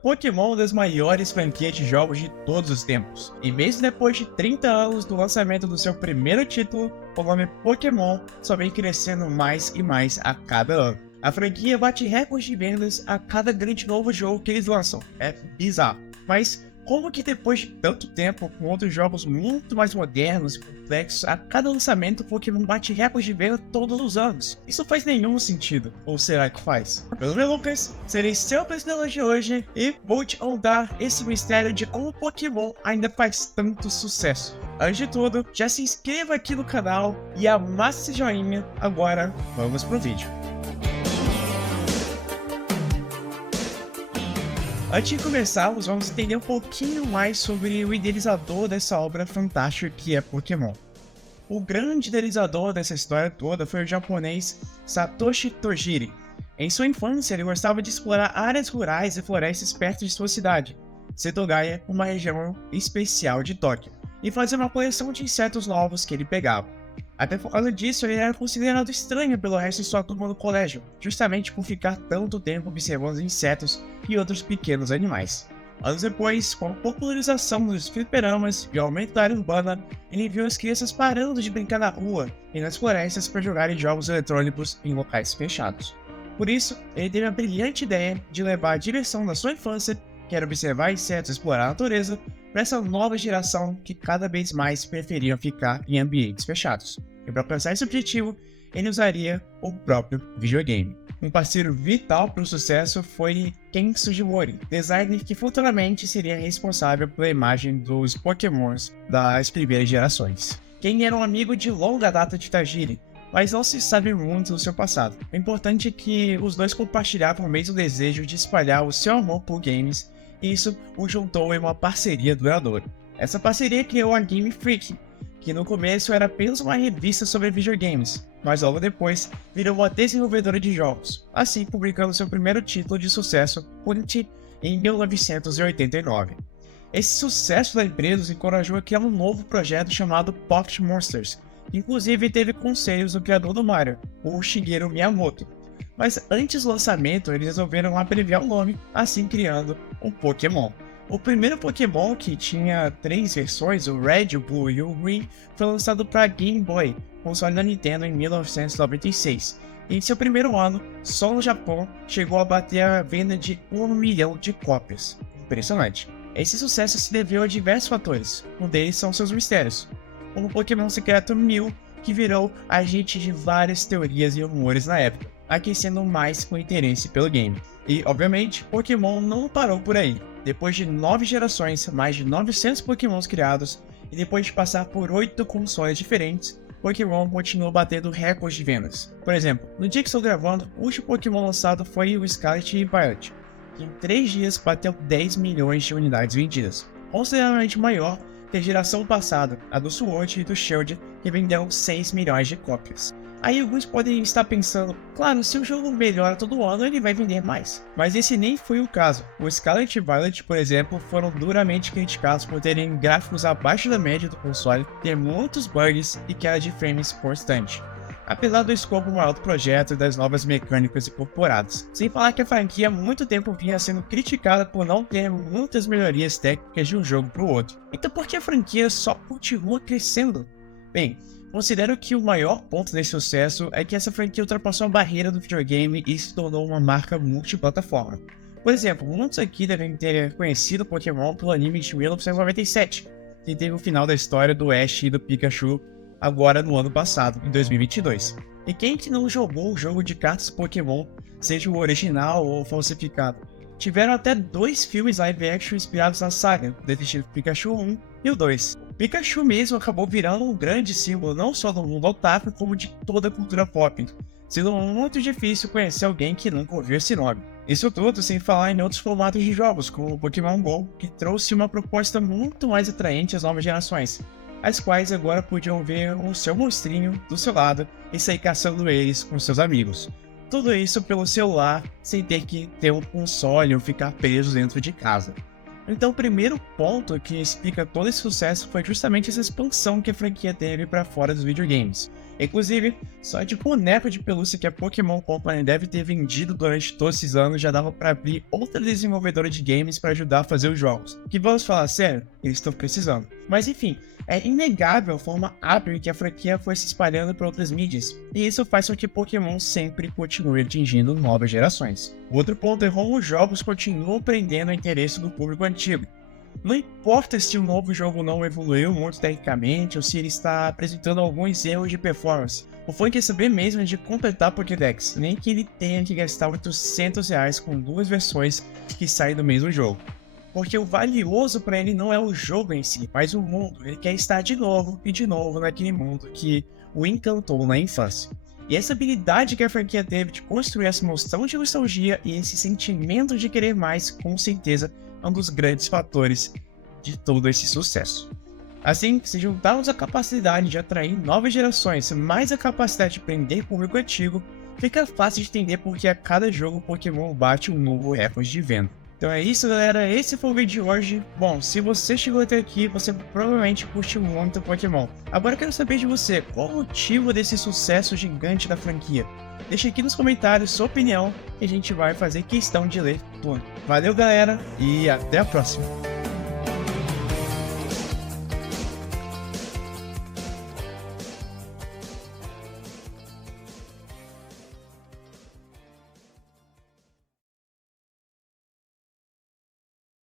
Pokémon é uma das maiores franquias de jogos de todos os tempos, e mesmo depois de 30 anos do lançamento do seu primeiro título, o nome Pokémon só vem crescendo mais e mais a cada ano. A franquia bate recordes de vendas a cada grande novo jogo que eles lançam, é bizarro. Mas como que depois de tanto tempo, com outros jogos muito mais modernos e complexos, a cada lançamento Pokémon bate recordes de venda todos os anos? Isso não faz nenhum sentido, ou será que faz? Meu nome é Lucas, serei seu apresentador de hoje e vou te contar esse mistério de como Pokémon ainda faz tanto sucesso. Antes de tudo, já se inscreva aqui no canal e amasse esse joinha. Agora, vamos pro vídeo. Antes de começarmos, vamos entender um pouquinho mais sobre o idealizador dessa obra fantástica que é Pokémon. O grande idealizador dessa história toda foi o japonês Satoshi Tajiri. Em sua infância, ele gostava de explorar áreas rurais e florestas perto de sua cidade, Setogaya, uma região especial de Tóquio, e fazer uma coleção de insetos novos que ele pegava. Até por causa disso, ele era considerado estranho pelo resto de sua turma no colégio, justamente por ficar tanto tempo observando os insetos e outros pequenos animais. Anos depois, com a popularização dos fliperamas e o aumento da área urbana, ele viu as crianças parando de brincar na rua e nas florestas para jogarem jogos eletrônicos em locais fechados. Por isso, ele teve a brilhante ideia de levar a diversão da sua infância, que era observar insetos e explorar a natureza, para essa nova geração que cada vez mais preferiam ficar em ambientes fechados. E para alcançar esse objetivo, ele usaria o próprio videogame. Um parceiro vital para o sucesso foi Ken Sugimori, designer que futuramente seria responsável pela imagem dos Pokémons das primeiras gerações. Ken era um amigo de longa data de Tajiri, mas não se sabe muito do seu passado. O importante é que os dois compartilhavam o mesmo desejo de espalhar o seu amor por games, e isso o juntou em uma parceria duradoura. Essa parceria criou a Game Freak, que no começo era apenas uma revista sobre videogames, mas logo depois virou uma desenvolvedora de jogos, assim publicando seu primeiro título de sucesso, Unity, em 1989. Esse sucesso da empresa os encorajou a criar um novo projeto chamado Pocket Monsters, que inclusive teve conselhos do criador do Mario, o Shigeru Miyamoto. Mas antes do lançamento, eles resolveram abreviar o nome, assim criando um Pokémon. O primeiro Pokémon, que tinha 3 versões, o Red, o Blue e o Green, foi lançado para Game Boy, console da Nintendo em 1996. E em seu primeiro ano, só no Japão, chegou a bater a venda de 1 milhão de cópias. Impressionante. Esse sucesso se deveu a diversos fatores, um deles são seus mistérios, como o Pokémon secreto Mew, que virou agente de várias teorias e rumores na época, aquecendo mais com interesse pelo game. E, obviamente, Pokémon não parou por aí. Depois de 9 gerações, mais de 900 Pokémons criados, e depois de passar por 8 consoles diferentes, Pokémon continuou batendo recordes de vendas. Por exemplo, no dia que estou gravando, o último Pokémon lançado foi o Scarlet e Violet, que em 3 dias bateu 10 milhões de unidades vendidas, consideravelmente maior que a geração passada, a do Sword e do Shield, que venderam 6 milhões de cópias. Aí alguns podem estar pensando, claro, se o jogo melhora todo ano, ele vai vender mais. Mas esse nem foi o caso. O Scarlet e Violet, por exemplo, foram duramente criticados por terem gráficos abaixo da média do console, ter muitos bugs e queda de frames constante, apesar do escopo maior do projeto e das novas mecânicas incorporadas. Sem falar que a franquia há muito tempo vinha sendo criticada por não ter muitas melhorias técnicas de um jogo para o outro. Então por que a franquia só continua crescendo? Bem, considero que o maior ponto desse sucesso é que essa franquia ultrapassou a barreira do videogame e se tornou uma marca multiplataforma. Por exemplo, muitos aqui devem ter conhecido Pokémon pelo anime de 1997, que teve o final da história do Ash e do Pikachu agora no ano passado, em 2022. E quem que não jogou o jogo de cartas Pokémon, seja o original ou falsificado? Tiveram até 2 filmes live action inspirados na saga, o Detetive Pikachu 1 e o 2. Pikachu mesmo acabou virando um grande símbolo não só do mundo otaku, como de toda a cultura pop, sendo muito difícil conhecer alguém que nunca ouviu esse nome. Isso tudo sem falar em outros formatos de jogos, como o Pokémon GO, que trouxe uma proposta muito mais atraente às novas gerações, as quais agora podiam ver o seu monstrinho do seu lado e sair caçando eles com seus amigos. Tudo isso pelo celular, sem ter que ter um console ou ficar preso dentro de casa. Então o primeiro ponto que explica todo esse sucesso foi justamente essa expansão que a franquia teve para fora dos videogames. Inclusive, só de boneco de pelúcia que a Pokémon Company deve ter vendido durante todos esses anos já dava para abrir outra desenvolvedora de games para ajudar a fazer os jogos. Que vamos falar sério, eles estão precisando. Mas enfim, é inegável a forma hábil que a franquia foi se espalhando para outras mídias, e isso faz com que Pokémon sempre continue atingindo novas gerações. O outro ponto é como os jogos continuam prendendo o interesse do público antigo. Não importa se um novo jogo não evoluiu muito tecnicamente ou se ele está apresentando alguns erros de performance, o fã quer saber mesmo de completar Pokédex, nem que ele tenha que gastar R$800 com duas versões que saem do mesmo jogo. Porque o valioso para ele não é o jogo em si, mas o mundo. Ele quer estar de novo e de novo naquele mundo que o encantou na infância. E essa habilidade que a franquia teve de construir essa noção de nostalgia e esse sentimento de querer mais, com certeza, é um dos grandes fatores de todo esse sucesso. Assim, se juntarmos a capacidade de atrair novas gerações, mais a capacidade de prender público antigo, fica fácil de entender porque a cada jogo Pokémon bate um novo recorde de venda. Então é isso, galera, esse foi o vídeo de hoje. Bom, se você chegou até aqui, você provavelmente curte muito Pokémon. Agora eu quero saber de você, qual o motivo desse sucesso gigante da franquia? Deixa aqui nos comentários sua opinião, que a gente vai fazer questão de ler tudo. Valeu, galera, e até a próxima!